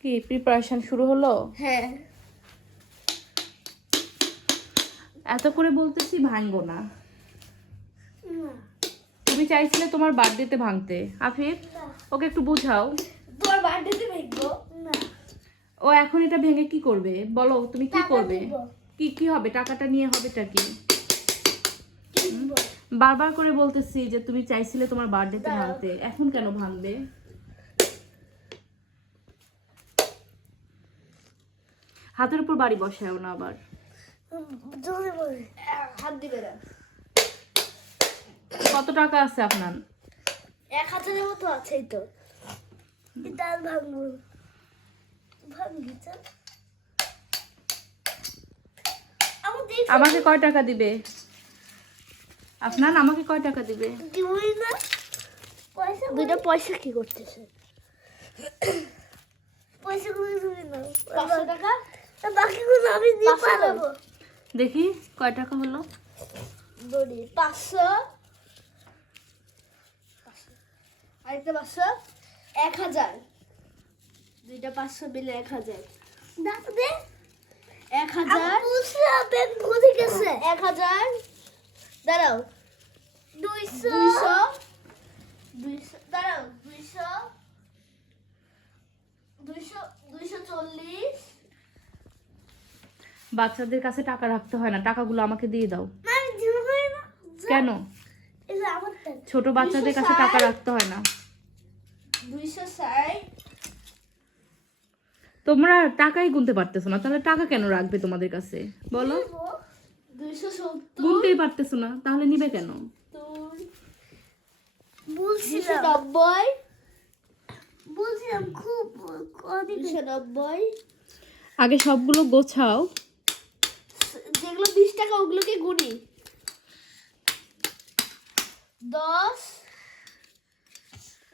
কি প্রিপারেশন শুরু হলো? হ্যাঁ। এত করে বলতেছি ভাঙবো না। তুমি চাইছিলে তোমার বার্থডেতে ভাঙতে। আফিফ ওকে একটু বুঝাও। তোমার বার্থডেতে দেখব না। ও এখন এটা ভেঙে কি করবে? বলো তুমি কি করবে? কি কি হবে? টাকাটা নিয়ে হবেটা কি? বারবার করে বলতেছি যে তুমি চাইছিলে তোমার বার্থডেতে। ভাঙতে। এখন কেন ভাঙবে? হাতের উপর বাড়ি বসায়ও না আবার। হাত দিবে না। কত টাকা আছে আপনার? এক হাজারের মতো আছেই তো। ভাঙবো। আমাকে কয় টাকা দিবে? আপনার আমাকে কয় টাকা দিবে? দিবই না। পয়সা দুটো পয়সা কি করতেছে? পয়সা নাও? টাকা? বাকিগুলো আমি দিয়ে পারব দেখি কয় টাকা হলো? পাঁচশো। আরেকটা পাঁচশো এক হাজার। দুইটা পাঁচশো মিলে এক হাজার। দে। এক হাজার। এক হাজার। দাঁড়াও। দুইশো। দুইশো। দুইশো দাঁড়াও। দুইশো। দুইশো দুইশো চল্লিশ। বাচ্চাদের কাছে টাকা রাখতে হয় না টাকাগুলো আমাকে দিয়ে দাও। কেন? ছোট বাচ্চাদের কাছে টাকা রাখতে হয় না। তোমরা টাকাই গুনতে পারতেছো না তাহলে টাকা কেন রাখবে তোমাদের কাছে? বলো। গুনতেই পারতেছো না তাহলে নিবে কেন? আগে সবগুলো গোছাও। বিশ টাকা ওগুলোকে গুনি। দশ